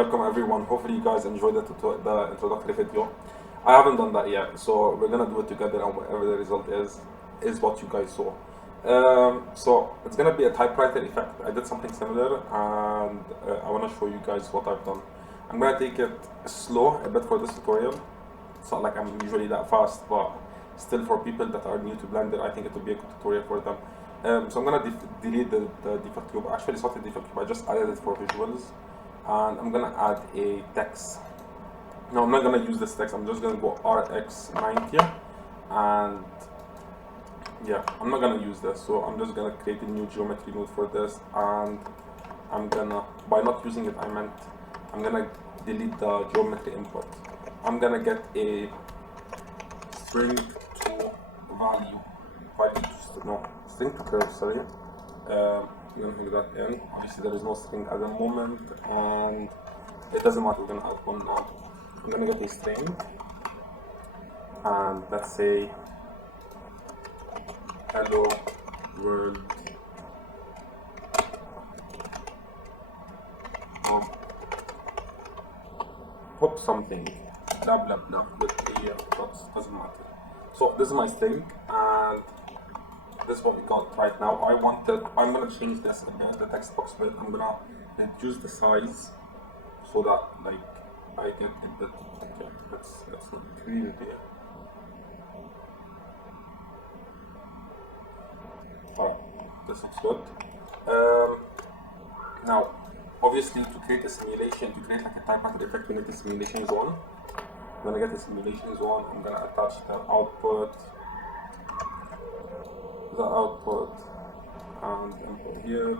Welcome everyone. Hopefully you guys enjoyed the introductory video. I haven't done that yet, so we're gonna do it together, and whatever the result is what you guys saw. So it's gonna be a typewriter effect. I did something similar, and I wanna show you guys what I've done. I'm gonna take it slow a bit for this tutorial. It's not like I'm usually that fast, but still for people that are new to Blender, I think it will be a good tutorial for them. So I'm gonna delete the default cube. Actually, it's not a default cube. I just added it for visuals, and I'm gonna add a text. No, I'm not gonna use this text. I'm just gonna go RX90, and yeah, I'm not gonna use this. So I'm just gonna create a new geometry node for this, and I'm gonna, by not using it, I'm gonna delete the geometry input. I'm gonna get a string to string to curve, sorry. I'm gonna hook that in. Obviously there is no string at the moment, and it doesn't matter, we're gonna add one now. I'm gonna get a string, and let's say hello world pop something, blah blah blah, with a dots, doesn't matter. So this is my string, and this is what we got right now. I'm gonna change this a bit, the text box bit. I'm gonna reduce the size so that like I get a bit, okay, that's not clear there. Alright, this looks good. Now, obviously to create a simulation, to create like a typewriter effect, we need a simulation zone. I'm gonna get a simulation zone. I'm gonna attach the output, and input here.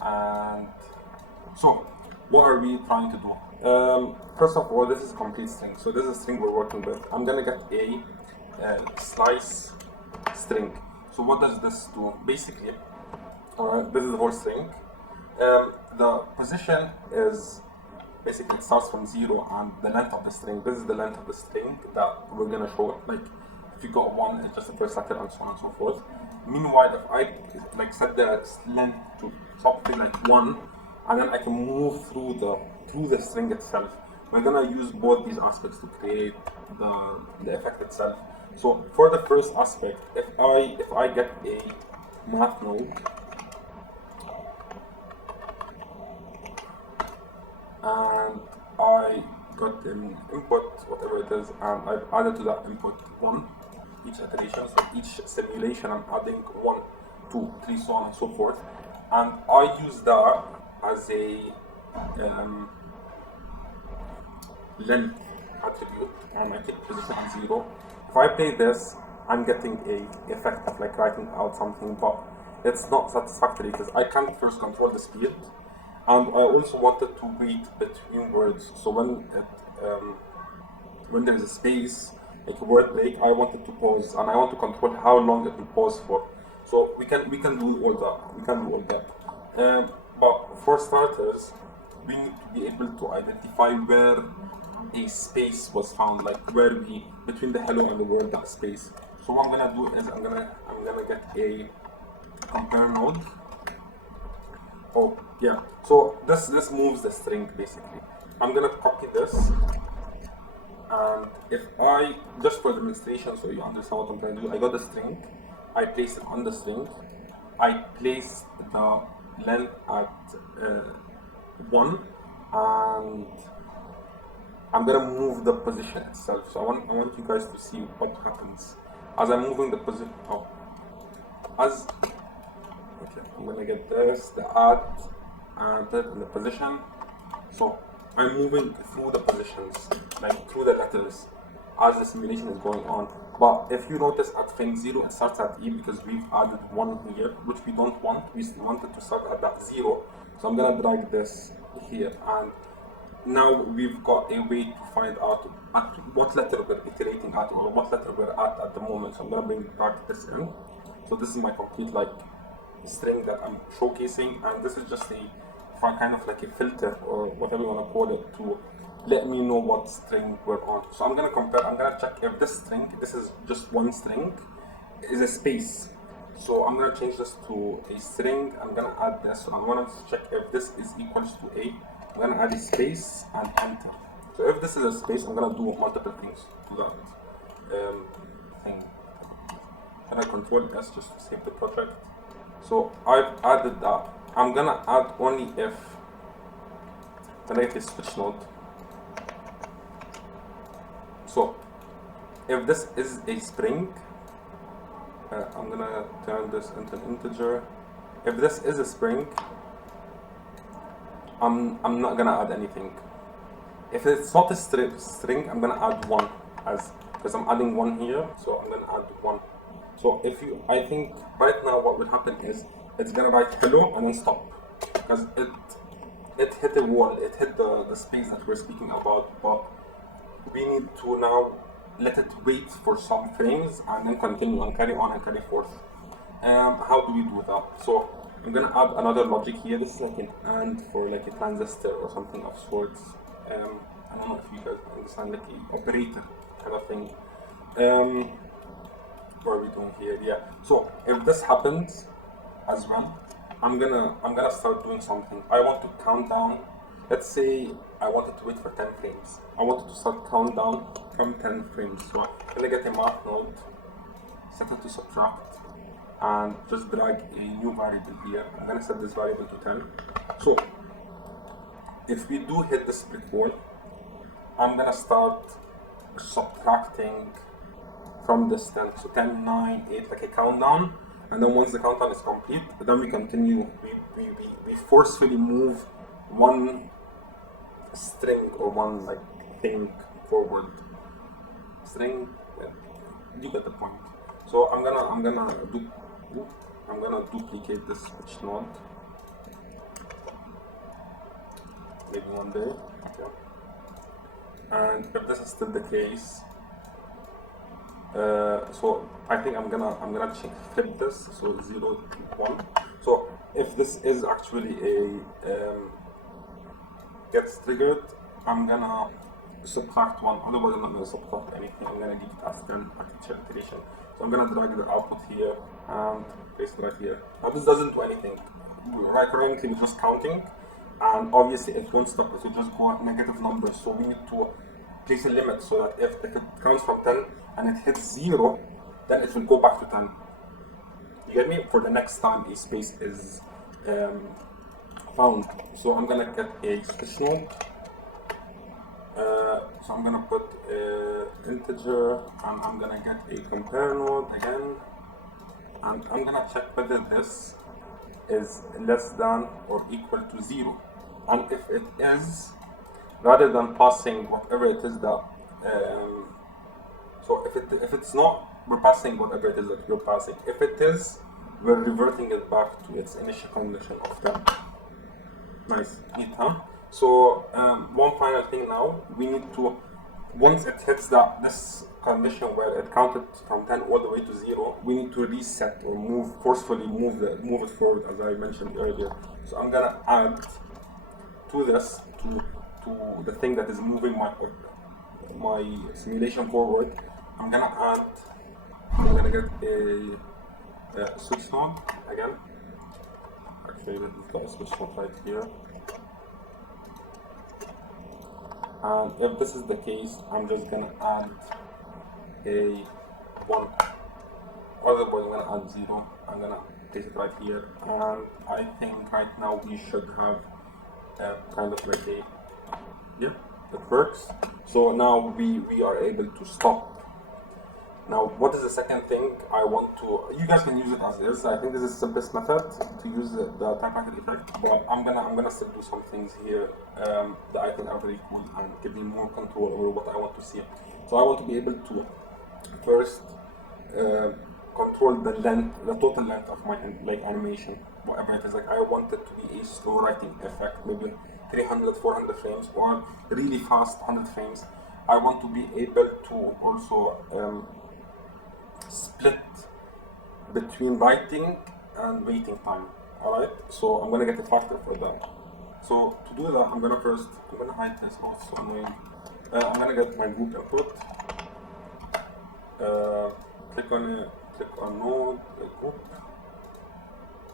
And so, what are we trying to do? First of all, this is a complete string. So this is a string we're working with. I'm gonna get a slice string. So what does this do? Basically, this is the whole string. The position is basically, it starts from 0, and the length of the string, this is the length of the string that we're gonna show. Like if you got 1, it's just the first letter, and so on and so forth. Meanwhile, if I like set the length to something like 1, and then I can move through the string itself, we're gonna use both these aspects to create the effect itself. So for the first aspect, if I get a math node, and I got an input, whatever it is, and I've added to that input 1 each iteration. So each simulation I'm adding 1, 2, 3, so on and so forth, and I use that as a length attribute, and I take position on 0. If I play this, I'm getting a effect of like writing out something, but it's not satisfactory because I can't first control the speed, and I also wanted to wait between words. So when there is a space, like a word break, I wanted to pause, and I want to control how long it will pause for. So we can do all that. But for starters, we need to be able to identify where a space was found, like where between the hello and the word, that space. So what I'm gonna do is I'm gonna get a compare node. Oh yeah, so this moves the string basically. I'm gonna copy this, and if I, just for demonstration so you understand what I'm trying to do, I got the string, I place it on the string, I place the length at 1, and I'm gonna move the position itself. So I want you guys to see what happens as I'm moving the position. Okay, I'm gonna get this, the add, and put it in the position. So I'm moving through the positions, like through the letters, as the simulation is going on. But if you notice at frame 0, it starts at E because we've added 1 here, which we don't want. We wanted to start at that 0. So I'm gonna drag this here, and now we've got a way to find out at what letter we're iterating at, or what letter we're at the moment. So I'm gonna bring back this in. So this is my complete like string that I'm showcasing, and this is just a kind of like a filter, or whatever you want to call it, to let me know what string we're on. So I'm gonna check if this string, this is just one string, is a space. So I'm gonna change this to a string. I'm gonna add this. So I want to check if this is equals to a I'm gonna add a space and enter. So if this is a space, I'm gonna do multiple things to that thing. Can I control S just to save the project? So I've added that. I'm gonna add only if when I get a switch node. So if this is a string, I'm gonna turn this into an integer. If this is a string, I'm not gonna add anything. If it's not a string, I'm gonna add one because I'm adding one here, so I'm gonna add one. So I think right now what will happen is it's gonna write hello and then stop because it hit the wall, it hit the space that we're speaking about, but we need to now let it wait for some frames and then continue and carry on and carry forth. How do we do that? So I'm gonna add another logic here. This is like an AND for like a transistor or something of sorts. I don't know if you guys understand, like an operator kind of thing. What are we doing here? Yeah. So if this happens as well, I'm gonna start doing something. I want to count down. Let's say I wanted to wait for 10 frames. I wanted to start count down from 10 frames. So I'm gonna get a mark node, set it to subtract, and just drag a new variable here. I'm gonna set this variable to 10. So if we do hit this brick wall, I'm gonna start subtracting from this 10. So 10, 9, 8, like a countdown. And then once the countdown is complete, then we continue. We forcefully move one string or one like thing forward. String, you get the point. So I'm gonna duplicate this switch node. Maybe one day. Okay. And if this is still the case, so I think I'm gonna flip this. So 0, 1. So if this is actually a gets triggered, I'm gonna subtract 1. Otherwise, I'm not gonna subtract anything. I'm gonna leave it as 10 artificial iteration. So I'm gonna drag the output here and place it right here. Now this doesn't do anything. Right currently we're just counting, and obviously it won't stop. It will just go at negative numbers. So we need to place a limit so that if it counts from 10 and it hits 0, then it will go back to 10. You get me? For the next time a space is found. So I'm gonna get a switch node. So I'm gonna put integer, and I'm gonna get a compare node again, and I'm gonna check whether this is less than or equal to 0. And if it is, rather than passing whatever it is that, so if it's not, we're passing whatever it is that we're passing. If it is, we're reverting it back to its initial condition of 10. Nice, neat, huh? So one final thing now, we need to, once it hits this condition where it counted from 10 all the way to 0, we need to reset or forcefully move it forward, as I mentioned earlier. So I'm gonna add to this, to the thing that is moving my simulation forward. I'm gonna get a switch node again. Actually, we've got a switch node right here. And if this is the case, I'm just gonna add a 1. Otherwise, I'm gonna add 0. I'm gonna place it right here. And I think right now we should have kind of like yeah, it works. So now we are able to stop. Now, what is the second thing I want to? You guys can use it as is. I think this is the simplest method to use the typewriter effect. But I'm gonna still do some things here that I think are very cool and give me more control over what I want to see. So I want to be able to first control the total length of my animation, whatever it is. Like I want it to be a slow writing effect, maybe 300, 400 frames, or really fast 100 frames. I want to be able to also split between writing and waiting time. Alright, so I'm gonna get a factor for that. So to do that, I'm gonna hide this. Oh, it's so annoying. I'm gonna get my group input. Click on node group,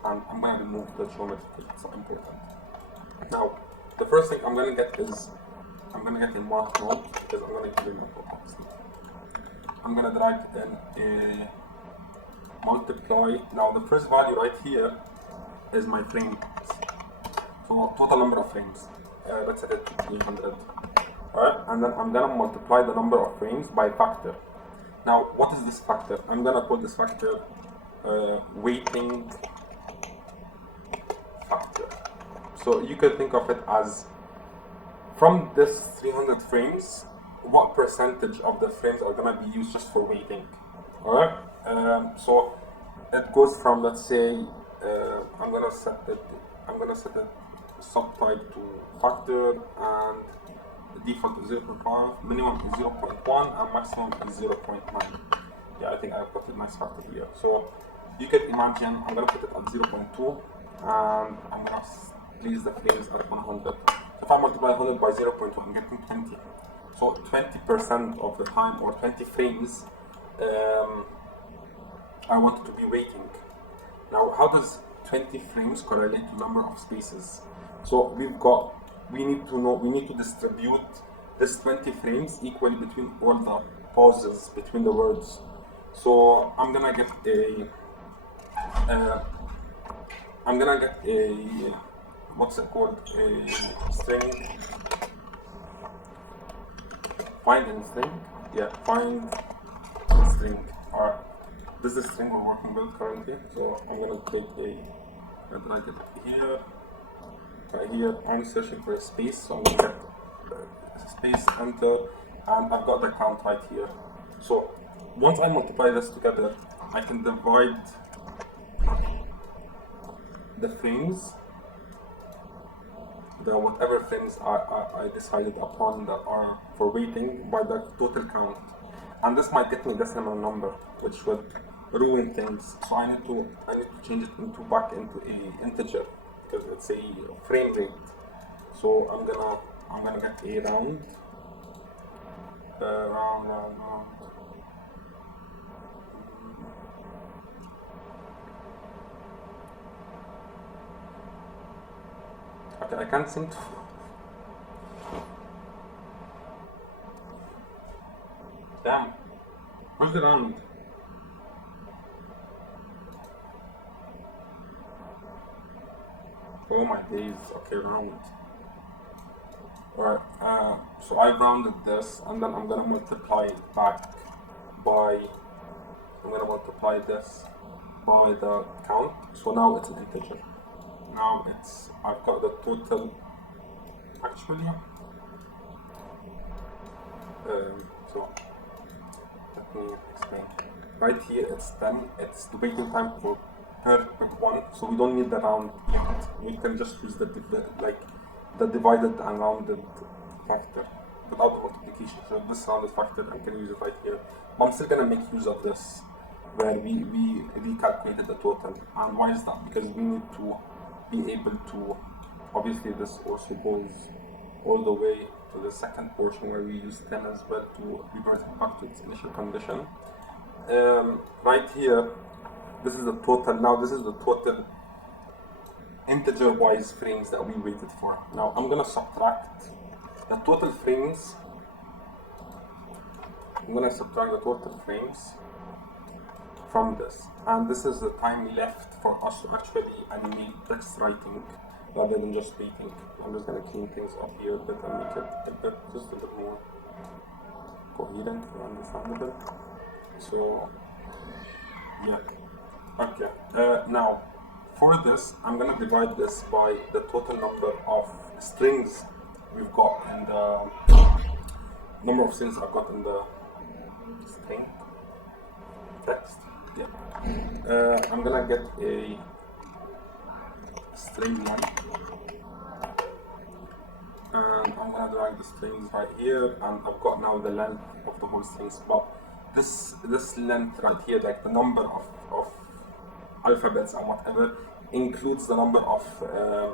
and I'm gonna remove the geometry because it's not important. Now, the first thing I'm gonna get is I'm gonna get a mark node because I'm gonna give it my properties. I'm gonna drag in a multiply. Now the first value right here is my frames. So total number of frames. Let's set it to 300. Alright, and then I'm gonna multiply the number of frames by factor. Now, what is this factor? I'm gonna call this factor weighting factor. So you can think of it as from this 300 frames, what percentage of the frames are gonna be used just for weighting? Alright, so it goes from, let's say, I'm gonna set it subtype to factor, and the default is 0.5, minimum is 0.1, and maximum is 0.9. Yeah, I think I put a nice factor here. So you can imagine I'm gonna put it at 0.2, and I'm gonna place the frames at 100. So if I multiply 100 by 0.2, I'm getting 20. So 20% of the time, or 20 frames, I want it to be waiting. Now, how does 20 frames correlate to number of spaces? So we need to distribute this 20 frames equally between all the pauses between the words. So I'm gonna get a what's it called? A string. Find string. Yeah, find string. Alright. This is the string we're working with currently. So I'm gonna take and drag it here. Right here, I'm searching for a space, so I'm gonna get space, enter, and I've got the count right here. So once I multiply this together, I can divide the frames, whatever frames I decided upon that are for weighting, by the total count. And this might get me a decimal number, which would ruin things. So I need to change it back into a integer, because it's a frame rate. So I'm gonna get a round. Okay, I can't seem to. Damn. Where's the round? Oh my days. Okay, round. Alright, so I rounded this, and then I'm gonna multiply it back by. I'm gonna multiply this by the count. So now it's an integer. Now I've got the total. Actually, so let me explain. Right here it's 10. It's the waiting time for per one, so we don't need the round limit. We can just use the divided and rounded factor without the multiplication. So this rounded factor, I can use it right here. But I'm still gonna make use of this, where we recalculated the total. And why is that? Because we need to be able to. Obviously, this also goes all the way to the second portion where we use 10 as well to revert it back to its initial condition. Right here, this is the total. Now this is the total integer-wise frames that we waited for. Now I'm gonna subtract the total frames. I'm gonna subtract the total frames from this, and this is the time left for us to actually animate text writing rather than just waiting. I'm just gonna clean things up here a bit and make it just a bit more coherent and understandable. So yeah, okay. Now for this, I'm gonna divide this by the total number of strings we've got in the number of strings I've got in the string text. Yeah. I'm gonna get a string length, and I'm gonna drag the strings right here, and I've got now the length of the whole strings. But this length right here, like the number of alphabets and whatever, includes the number of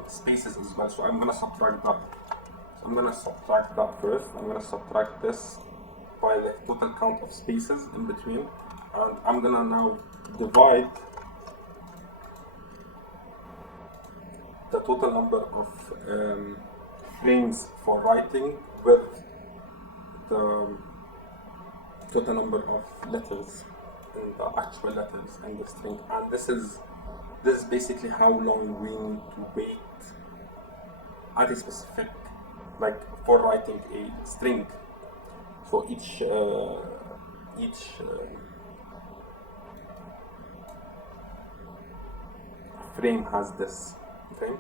spaces as well. So I'm gonna subtract that. So I'm gonna subtract that first. I'm gonna subtract this by the total count of spaces in between, and I'm gonna now divide the total number of frames for writing with the total number of letters in the actual letters in the string, and this is basically how long we need to wait at a specific, like for writing a string. So each frame has this. Okay,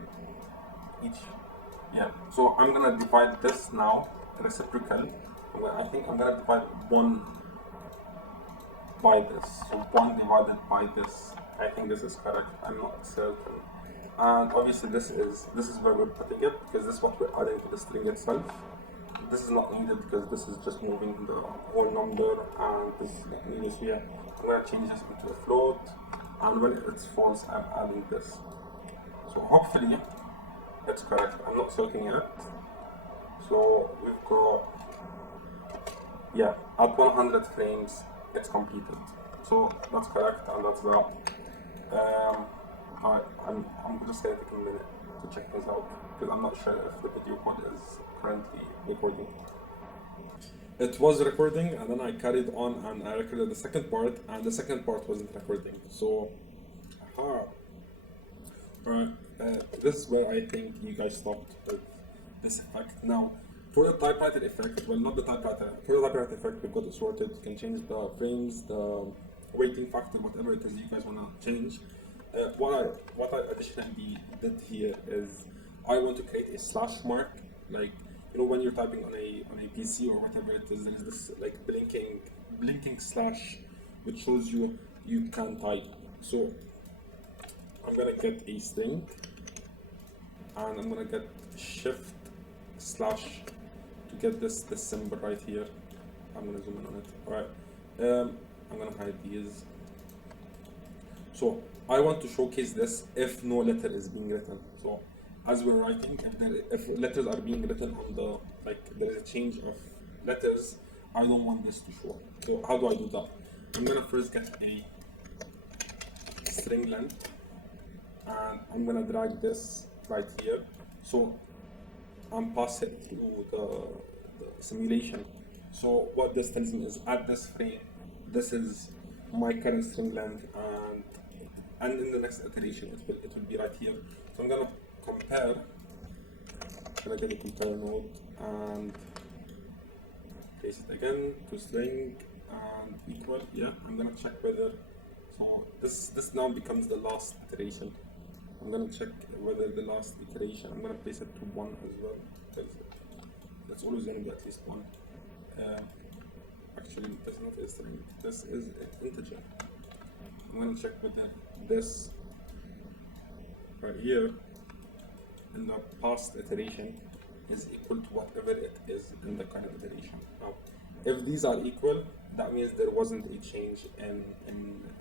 so I'm gonna divide this now reciprocal. I think I'm gonna divide 1 by this. So 1 divided by this. I think this is correct. I'm not certain. And obviously this is where we're putting it, because this is what we're adding to the string itself. This is not needed because this is just moving the whole number, and this is not needed. So yeah, I'm gonna change this into a float, and when it's false, I'm adding this. So hopefully it's correct. I'm not certain yet. So we've got, yeah, at 100 frames it's completed. So that's correct, and that's that. I'm just gonna take a minute to check this out, because I'm not sure if the video code is currently recording. It was recording, and then I carried on and I recorded the second part, and the second part wasn't recording. So, Alright, this is where I think you guys stopped with this effect. Now, for the typewriter effect, well, not the typewriter, for the typewriter effect, we've got it sorted. You can change the frames, the weighting factor, whatever it is you guys want to change. What I additionally did here is I want to create a slash mark, like, you know, when you're typing on a PC or whatever it is, there's this like blinking slash which shows you can type. So I'm gonna get a string, and I'm gonna get shift slash to get this symbol right here. I'm gonna zoom in on it. Alright. I'm gonna hide these. So I want to showcase this if no letter is being written. So as we're writing, if letters are being written on the, like there is a change of letters, I don't want this to show. So how do I do that? I'm gonna first get a string length, and I'm gonna drag this right here. So I'm passing it through the simulation. So what this tells me is at this frame, this is my current string length, and in the next iteration it will be right here. So I'm gonna compare. I'm gonna get a compare node and place it again to string and equal. Yeah, I'm gonna check whether, so this now becomes the last iteration. I'm gonna check whether the last iteration, I'm gonna place it to 1 as well, because that's always gonna be at least 1. Actually, that's not a string, this is an integer. I'm gonna check whether this right here in the past iteration is equal to whatever it is in the current iteration. Now, if these are equal, that means there wasn't a change in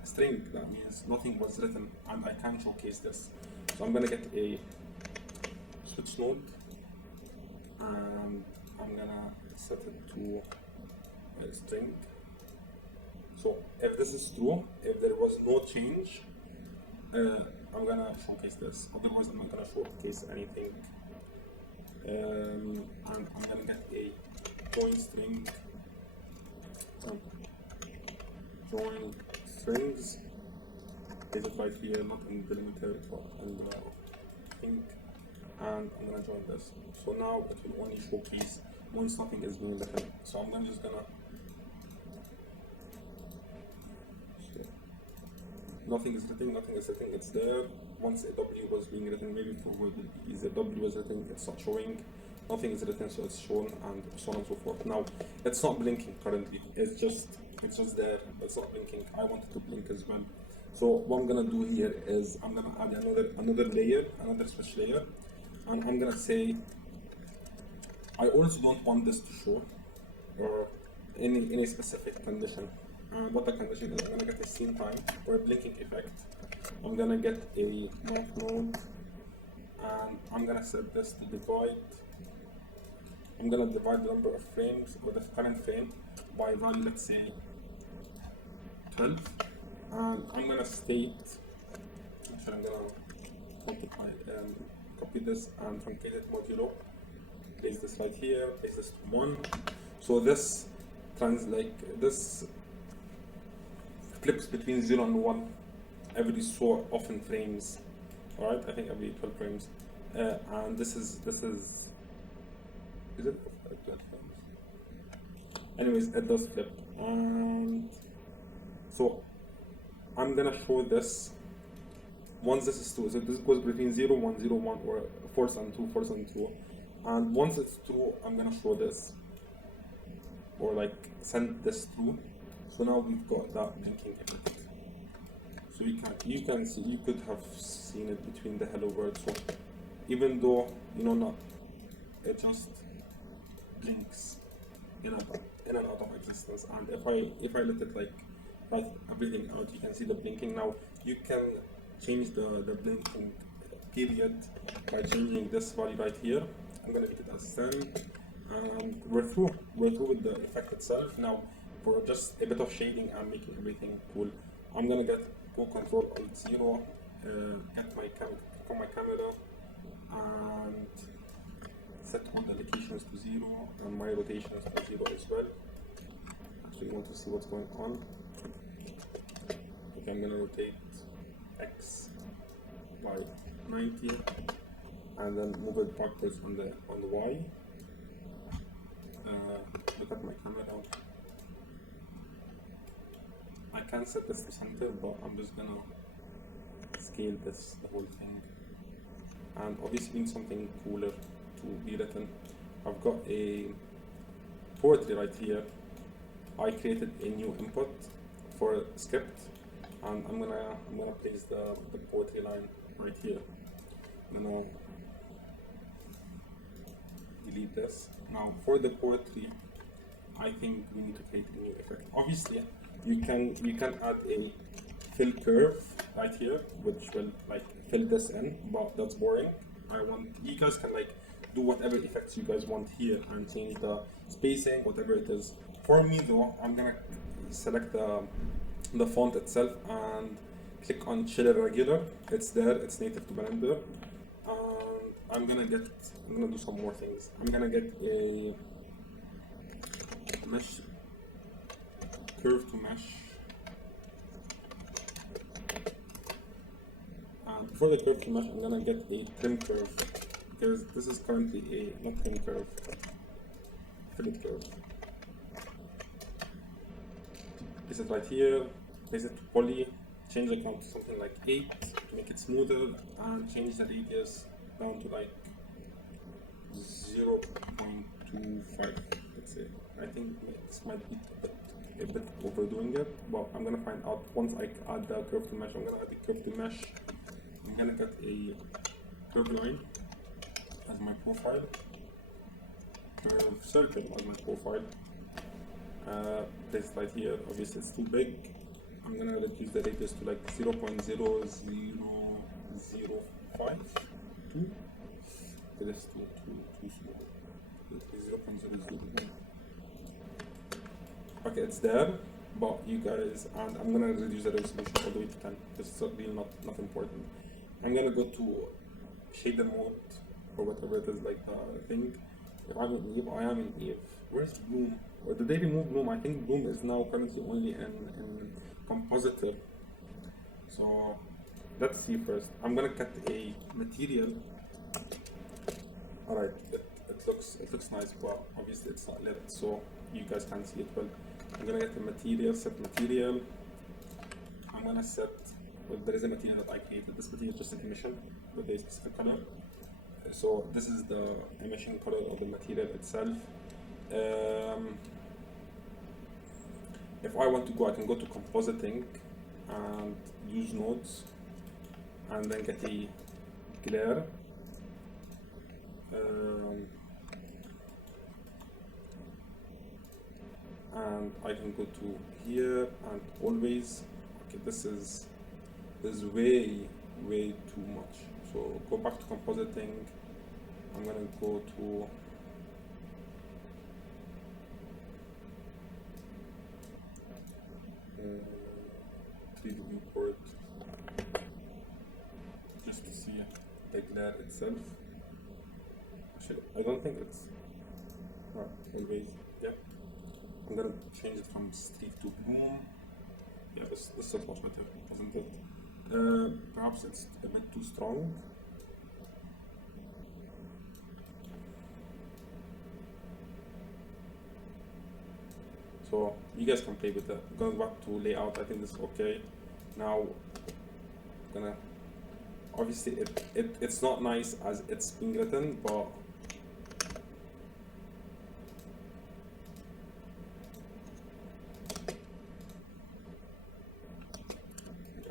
string. That means nothing was written, and I can showcase this. So I'm gonna get a switch node, and I'm gonna set it to a string. So if this is true, if there was no change, I'm gonna showcase this. Otherwise, I'm not gonna showcase anything. And I'm gonna get a join string. Join strings. Is it right here, not in delimiter, but in the thing. And I'm gonna join this. So now it will only showcase once nothing is being written. So I'm just gonna. Nothing is written, it's there. Once a W was being written, maybe for word is a W was written, it's not showing. Nothing is written, so it's shown, and so on and so forth. Now, it's not blinking currently, it's just there, it's not blinking. I want it to blink as well. So what I'm gonna do here is I'm gonna add another layer, another switch layer, and I'm gonna say, I also don't want this to show, or any specific condition. What the condition is, I'm gonna get a scene time or a blinking effect. I'm gonna get a math node, and I'm gonna set this to divide. I'm gonna divide the number of frames, or the current frame, by value, let's say 12. And I'm gonna state, actually I'm gonna multiply, copy this and truncate it modulo place this right here, place this to 1. So this this flips between 0 and 1 every so often frames. Alright, I think every 12 frames. And this is it 12 frames? Anyways, it does flip. And so I'm gonna show this once this is 2. So this goes between 0, 1, 0, 1, or force and 2, force and 2. And once it's true, I'm gonna show this, or like send this through. So now we've got that blinking effect. So you can see, you could have seen it between the hello world. So even though not, it just blinks in and out of existence. And if I let it like write everything out, you can see the blinking. Now you can change the blinking period by changing this value right here. I'm gonna make it as 10, and we're through with the effect itself. Now for just a bit of shading and making everything cool, I'm gonna go Control Alt 0, get my camera and set all the locations to 0 and my rotations to 0 as well. Actually, want to see what's going on. Okay, I'm gonna rotate X by 90 and then move it backwards on the Y. Look at my camera. I can set this to center, but I'm just gonna scale the whole thing. And obviously, need something cooler to be written. I've got a poetry right here. I created a new input for a script, and I'm gonna place the poetry line right here. I'm gonna delete this. Now for the poetry, I think we need to create a new effect. Obviously, you can add a fill curve right here, which will like fill this in, but that's boring. You guys can like do whatever effects you guys want here and change the spacing, whatever it is. For me though, I'm gonna select the font itself and click on Chill Regular. It's there, it's native to Blender. And I'm gonna do some more things. I'm gonna get a mesh, curve to mesh. And for the curve to mesh, I'm gonna get a trim curve, because this is currently a not trim curve, fillet curve. Place it right here, place it to poly, change the count to something like 8 to make it smoother, and change the radius down to like 0.25, let's say. I think this might be a bit overdoing it, but I'm gonna find out once I add the curve to mesh. I'm gonna add the curve to mesh. I'm gonna get a curve line as my profile, curve circle as my profile. Place it right here. Obviously it's too big. I'm gonna reduce the radius to like 0.0005. That's too small. 0.001. Okay, it's there, but you guys, and I'm gonna reduce the resolution all the way to 10. This is really not important. I'm gonna go to shader mode or whatever it is, like the thing. If I'm in Eve, I am in Eve. Where's Bloom? Or did they remove Bloom? I think Bloom is now currently only in Compositor. So let's see first. I'm gonna cut a material. Alright, it looks nice, but obviously it's not lit, so you guys can't see it well. I'm gonna get the material, set material. I'm gonna set, well, there is a material that I created. This material is just an emission with a specific color. So this is the emission color of the material itself. If I want to go, I can go to compositing and use nodes, and then get a glare. And I can go to here and always, okay, this is way too much. So go back to compositing. I'm gonna go to import just to see the glare itself. Actually, I don't think it's. Right, anyways, yeah. I'm gonna change it from streak to bloom. Yeah, this is much better, isn't it? Perhaps it's a bit too strong. So you guys can play with that. Going back to layout, I think this is okay. Now, I'm gonna obviously it's not nice as it's being written, but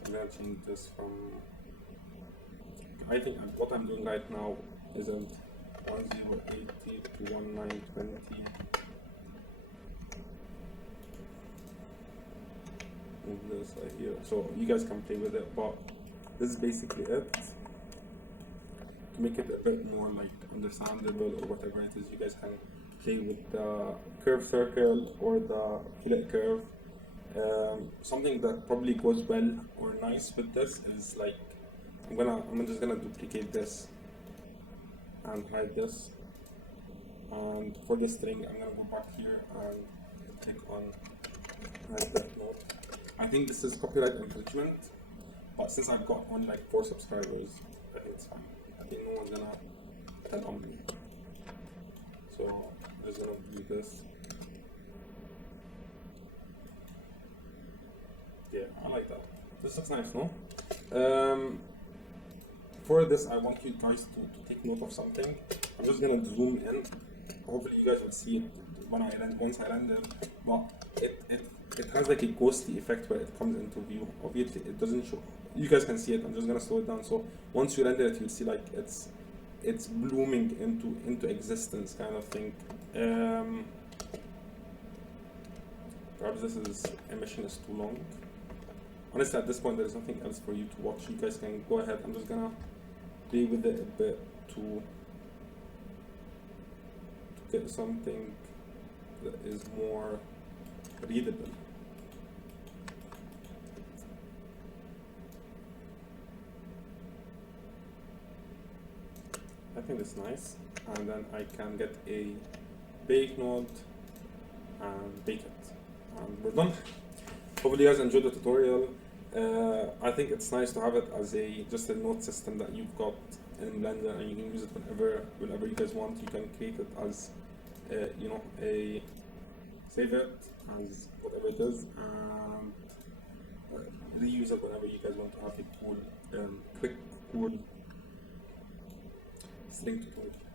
I'm gonna change this from. I think what I'm doing right now isn't 1080 to 1920. Move this right here, so you guys can play with it. But this is basically it. To make it a bit more like understandable or whatever it is, you guys can play with the curve circle or the fillet curve. Something that probably goes well or nice with this is like I'm just gonna duplicate this and hide this. And for the string, I'm gonna go back here and click on hide that node. I think this is copyright infringement, but since I've got only like 4 subscribers, I think it's fine. I think no one's gonna tell on me. So I'm just gonna do this. Yeah, I like that. This looks nice, no? For this, I want you guys to take note of something. I'm just gonna zoom in. Hopefully, you guys will see it once I render. But it has like a ghostly effect where it comes into view. Obviously, it doesn't show. You guys can see it. I'm just gonna slow it down. So once you render it, you'll see like it's blooming into existence, kind of thing. Perhaps this emission is too long. Honestly, at this point, there is nothing else for you to watch. You guys can go ahead. I'm just gonna play with it a bit to get something that is more readable. I think it's nice, and then I can get a bake node and bake it, and we're done. Hopefully you guys enjoyed the tutorial. I think it's nice to have it as just a note system that you've got in Blender, and you can use it whenever you guys want. You can create it as save it as whatever it is, and reuse it whenever you guys want to have a cool, quick, cool string to